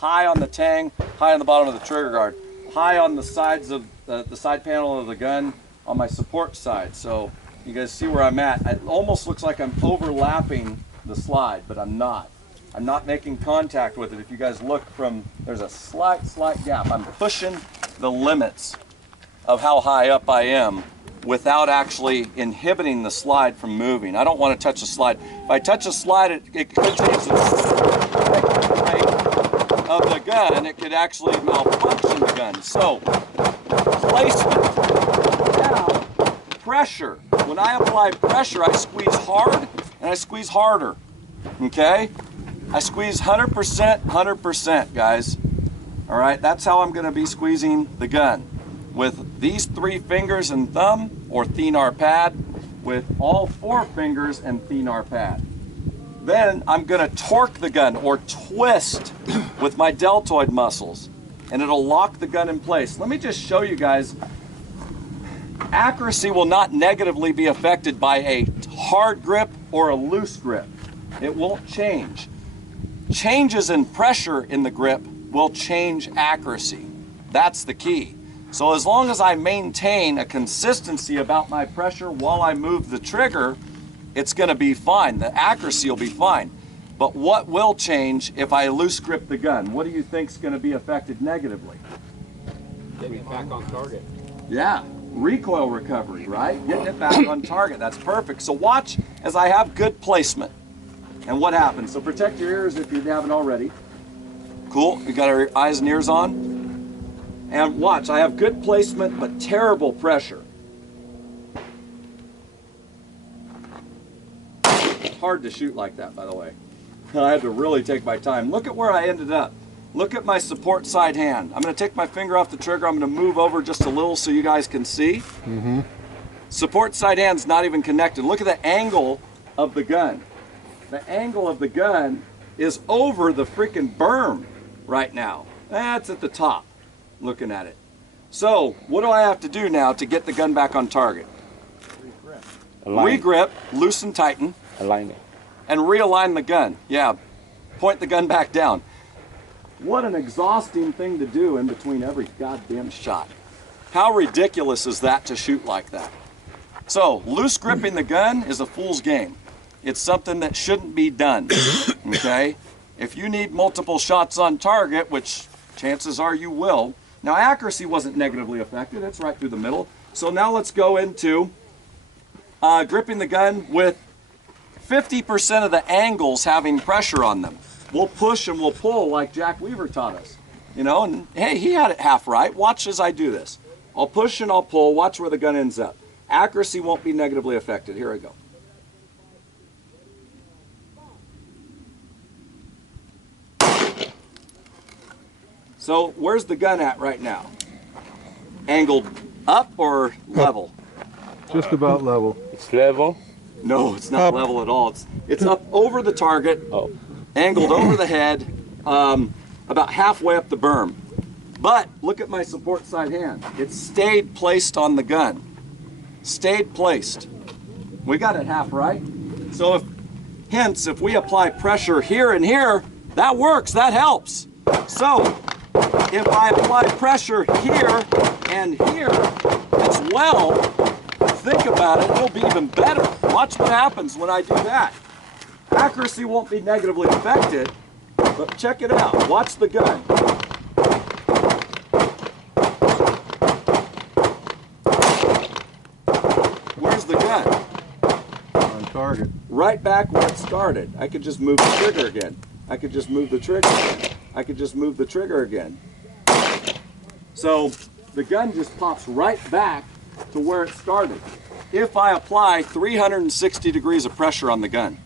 high on the tang, high on the bottom of the trigger guard, high on the sides of the side panel of the gun on my support side. So you guys see where I'm at. It almost looks like I'm overlapping the slide, but I'm not. I'm not making contact with it. If you guys look from, there's a slight gap. I'm pushing the limits of how high up I am without actually inhibiting the slide from moving. I don't want to touch the slide. If I touch the slide, it could change the rate of the gun. It could actually malfunction the gun. So, placement. Now, pressure. When I apply pressure, I squeeze hard and I squeeze harder. Okay? I squeeze 100%, 100%, guys. All right, that's how I'm gonna be squeezing the gun. With these 3 fingers and thumb, or thenar pad, with all 4 fingers and thenar pad. Then I'm gonna torque the gun, or twist, with my deltoid muscles, and it'll lock the gun in place. Let me just show you guys, accuracy will not negatively be affected by a hard grip or a loose grip. It won't change. Changes in pressure in the grip will change accuracy. That's the key. So as long as I maintain a consistency about my pressure while I move the trigger, it's gonna be fine. The accuracy will be fine. But what will change if I loose grip the gun? What do you think is gonna be affected negatively? Getting it back on target. Yeah, recoil recovery, right? Getting it back on target, that's perfect. So watch as I have good placement. And what happens? So protect your ears if you haven't already. Cool, you got our eyes and ears on? And watch, I have good placement, but terrible pressure. It's hard to shoot like that, by the way. I had to really take my time. Look at where I ended up. Look at my support side hand. I'm gonna take my finger off the trigger. I'm gonna move over just a little so you guys can see. Mm-hmm. Support side hand's not even connected. Look at the angle of the gun. The angle of the gun is over the freaking berm right now. That's at the top, looking at it. So, what do I have to do now to get the gun back on target? Regrip, loosen, tighten. Align it. And realign the gun. Yeah, point the gun back down. What an exhausting thing to do in between every goddamn shot. How ridiculous is that to shoot like that? So, loose gripping the gun is a fool's game. It's something that shouldn't be done, okay? If you need multiple shots on target, which chances are you will, now accuracy wasn't negatively affected, it's right through the middle. So now let's go into gripping the gun with 50% of the angles having pressure on them. We'll push and we'll pull like Jack Weaver taught us, you know, and hey, he had it half right. Watch as I do this. I'll push and I'll pull, watch where the gun ends up. Accuracy won't be negatively affected. Here we go. So where's the gun at right now? Angled up or level? Just about level. It's level. No, it's not level at all. It's up over the target, angled over the head, about halfway up the berm. But look at my support side hand. It stayed placed on the gun. Stayed placed. We got it half right. So hence, if we apply pressure here and here, that works, that helps. So, if I apply pressure here and here as well, think about it, it'll be even better. Watch what happens when I do that. Accuracy won't be negatively affected, but check it out. Watch the gun. Where's the gun? On target. Right back where it started. I could just move the trigger again. I could just move the trigger again. I could just move the trigger again. So the gun just pops right back to where it started if I apply 360 degrees of pressure on the gun.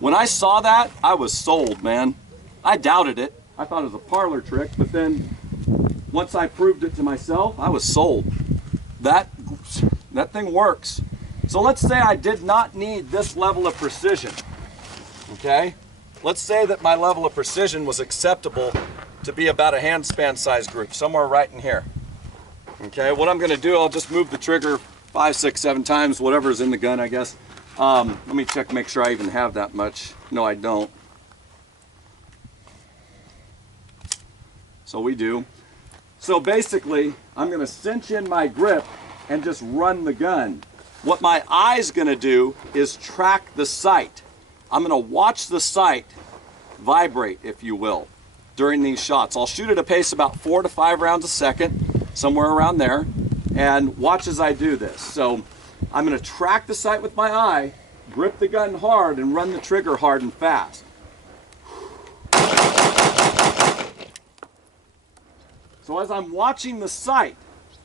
When I saw that, I was sold, man. I doubted it. I thought it was a parlor trick, but then once I proved it to myself, I was sold. That thing works. So let's say I did not need this level of precision, okay? Let's say that my level of precision was acceptable to be about a hand span size group, somewhere right in here. Okay, what I'm gonna do, I'll just move the trigger 5, 6, 7 times, whatever's in the gun, I guess. Let me check, make sure I even have that much. No, I don't. So we do. So basically, I'm gonna cinch in my grip and just run the gun. What my eye's gonna do is track the sight. I'm gonna watch the sight vibrate, if you will, during these shots. I'll shoot at a pace about 4 to 5 rounds a second, somewhere around there, and watch as I do this. So I'm gonna track the sight with my eye, grip the gun hard, and run the trigger hard and fast. So as I'm watching the sight,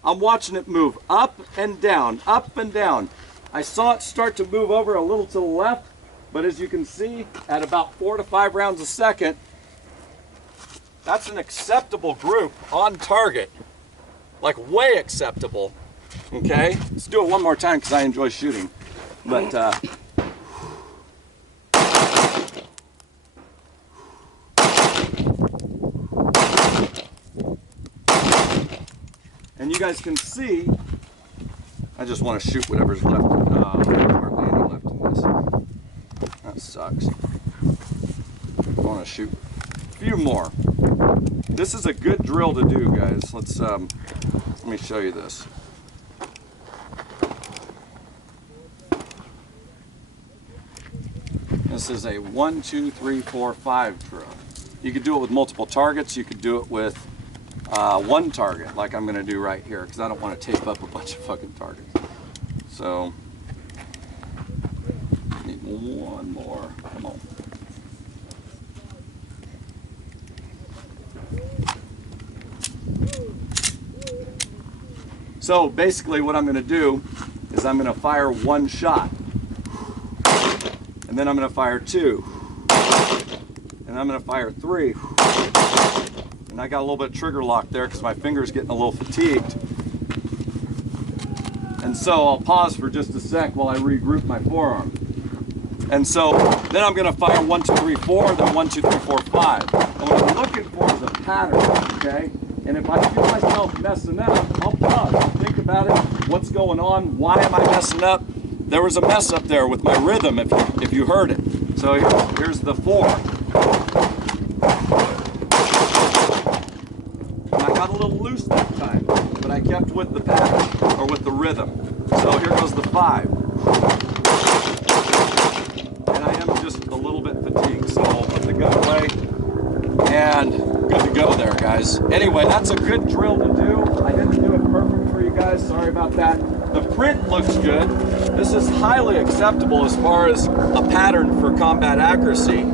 I'm watching it move up and down, up and down. I saw it start to move over a little to the left, but as you can see, at about 4 to 5 rounds a second, that's an acceptable group on target. Like way acceptable, okay? Let's do it one more time because I enjoy shooting. But, and you guys can see, I just want to shoot whatever's left. Hardly any left in this. That sucks. I want to shoot a few more. This is a good drill to do, guys. Let me show you this. This is a 1, 2, 3, 4, 5 drill. You could do it with multiple targets. You could do it with one target, like I'm going to do right here, because I don't want to tape up a bunch of fucking targets. So, need one more. Come on. So basically what I'm going to do is I'm going to fire one shot, and then I'm going to fire 2, and I'm going to fire 3, and I got a little bit of trigger lock there because my finger's getting a little fatigued. And so I'll pause for just a sec while I regroup my forearm. And so then I'm going to fire 1, 2, 3, 4, then 1, 2, 3, 4, 5. And what I'm looking for is a pattern, okay? And if I feel myself messing up, I'll pause, think about it, what's going on, why am I messing up? There was a mess up there with my rhythm, if you heard it. So here's the 4. And I got a little loose that time, but I kept with the pattern, or with the rhythm. So here goes the 5. And I am just a little bit fatigued, so I'll put the gun away, and good to go there, guys. Anyway, that's a good drill to do. I didn't do it perfect for you guys, sorry about that. The print looks good. This is highly acceptable as far as a pattern for combat accuracy,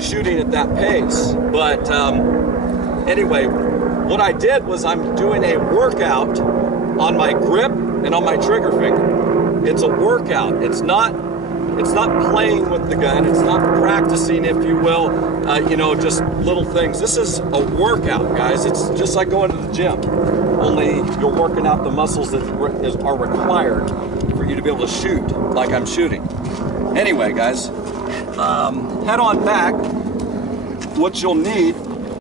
shooting at that pace. But anyway, what I did was I'm doing a workout on my grip and on my trigger finger. It's a workout. It's not playing with the gun. It's not practicing, if you will, you know, just little things. This is a workout, guys. It's just like going to the gym, only you're working out the muscles that are required for you to be able to shoot like I'm shooting. Anyway, guys, head on back. What you'll need